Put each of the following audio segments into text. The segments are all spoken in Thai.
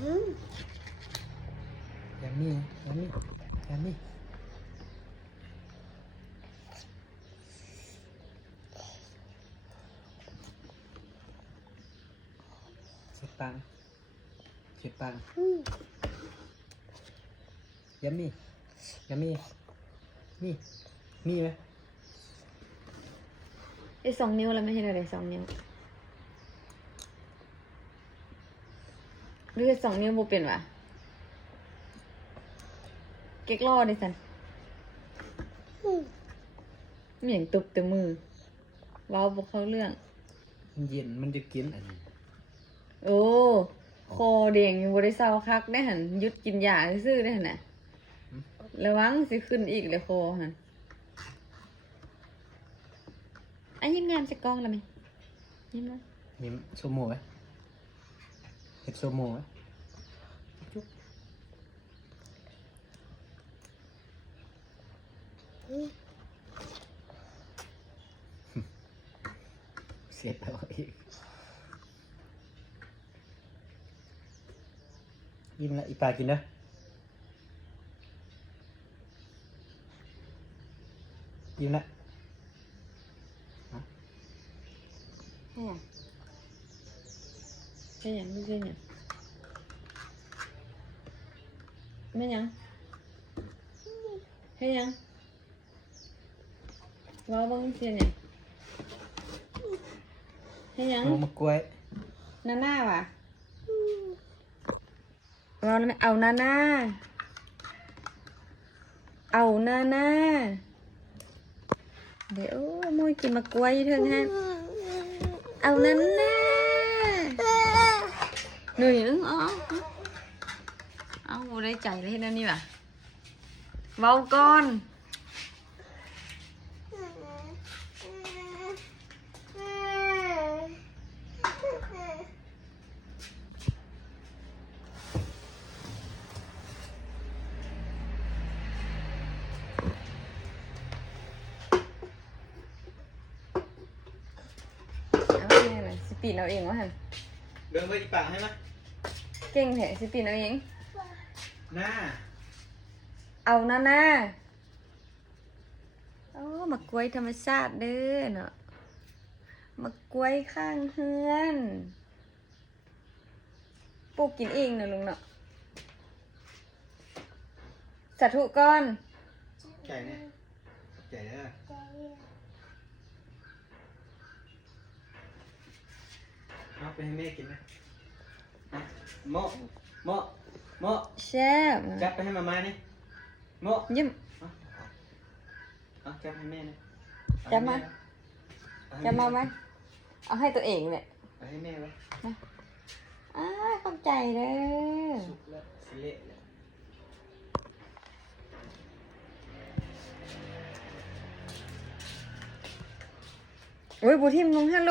อืมมี่ยามี่ยามี่เช็ดปังเช็ดปังอืมมี่ยามี่มีมีไหมไอ้สองนิ้วแล้วไม่ใช่อะไรสองนิ้ว รือสองนิ้วโบเป็นวะเก๊กล่อดิสันอืมเหมียงตุบแต่มือเว้าบกเข้าเรื่องมันเย็นมันจะกินอันนี้โอ้คอเดียงยังบริเศร้าคักได้หันหยุดกินยาซื่อๆได้หันน่ะระวังสิขึ้นอีกเลยคอหันอันยิ้มงามจะกล้องแล้วไหมยิ้มนะยิ้มโซโมไว้เห็ดโซโมไว้จุ๊บอืมเสียดเอาอีกยิ้มละอีปลากินนะยิ้มละใช่ยังใช่ยังไม่ใช่ยังไม่ยังให้ยังเว้าเบ้างเสียเนี่ยให้ยังเอามากล้วยหน้าหน้าว่ะเราไม่เอาหน้าหน้าเอาหน้า หน้าเดี๋ยวมวยกินมากล้วยเถอะฮะเอาหน้าหน้าห นึ่งอึ้งเอาเอาเอาเอาโมได้ใจเลยเฮ็ดแนั่นนี่ว่ะ เบาก่อนเอาแม่เลยสิปีนเอาเองวะฮันเดินไปอีปลาให้ไหมเก่งแถสิปีนเอาเองหน้าเอาหน้าหน้าโอ้มะกล้วยธรรมชาติเด้อเนาะมะกล้วยข้างเฮือนปลูกกินเองเนาะลุงเนาะสาธุก่อนใจเนี่ยใจเด้อเอาไปให้แม่กินนะอะ โมะโมะโมะแซ่บจับไปให้มาม่านี่โมะยิ้มเอาเอาจับให้แม่นะจับมาเอให้จะมาแไหมเอาให้ตัวเองเลยเอาให้แม่ไว้อ้าขอบใจเด้อสุกแล้วสิเละแล้วโอ้ยบูทิมลงฮัลโหล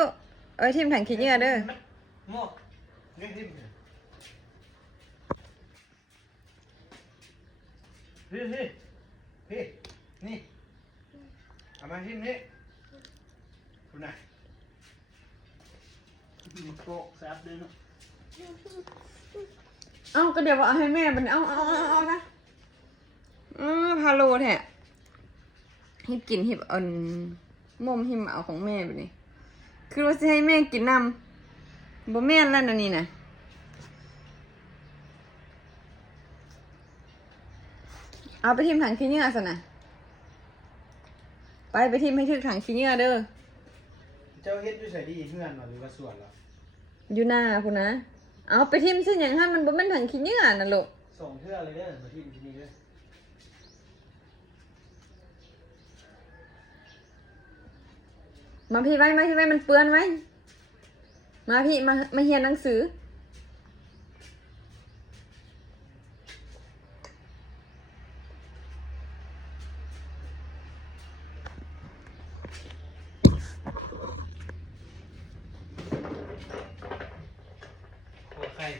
เอ้ยทิมถังขี้เหงื่อเด้อ โมะนี่ทิ พี่พี่พี่นี่เอามาทิมนี่คุณน่ะมีโปะแซบด้วยเนาะเอ้าก็เดี๋ยวเอาให้แม่มันเอาเอาเอาเอานะเออพาโลแท้หิบกินหิบเอันมุมหิมเอาของแม่ไปนี่คือว่าจะให้แม่กินนำบ่แม่นแล้วนะนี่นะ เอาไปทิมถังขี้เหงื่อซะนะไปไปทิมให้ถึกถังขี้เหงื่อเด้อ เจ้าเฮ็ดด้วยใส่ดีเพื่อนเหรอหรือว่าส่วนเหรออยู่หน้าคุณนะ เอาไปทิมซึ่งอย่างนั้นมันบ่แม่นถังขี้เหงื่อน่ะลูกส่งเทื่อเลยเด้อมาที่ที่นี่เด้อมาพี่ไว้มาพี่ไว้มันเปื้อนไว้ มาพี่มามาเฮียนหนังสือ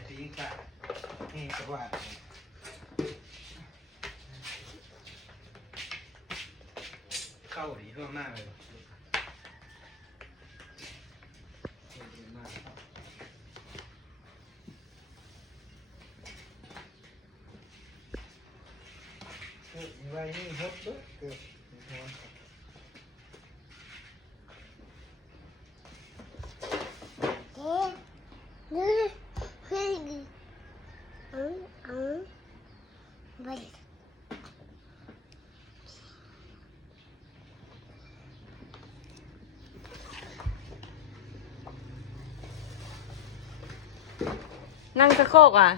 ตีกะนี่สว่าเข้าดีล่วงหน้าเลยไว้นี่ครับเกิด นั่งสะโคกอะ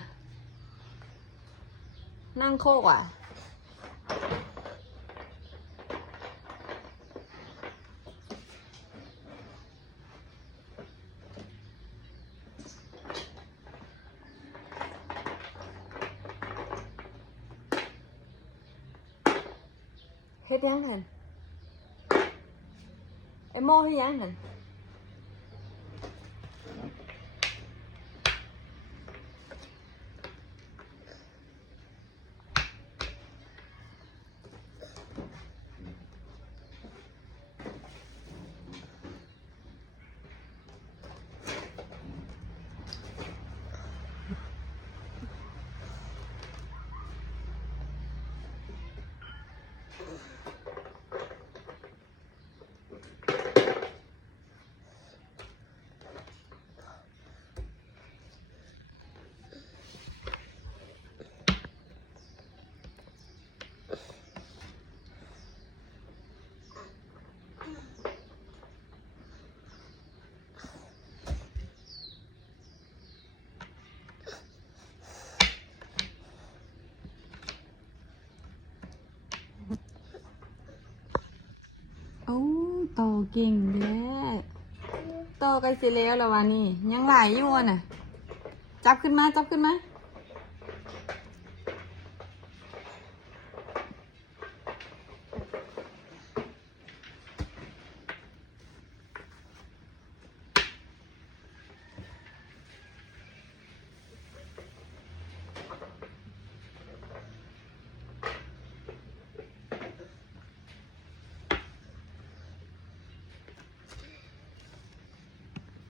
นั่งโคกอะ เฮ็ดยังหันไอ้โม่เฮ็ดยังหัน โอ้โต เก่งเด้โตใกล้สิแล้วแล้ววะนี่ยังไหลอยู่อะน่ะ จับขึ้นมา จับขึ้นมา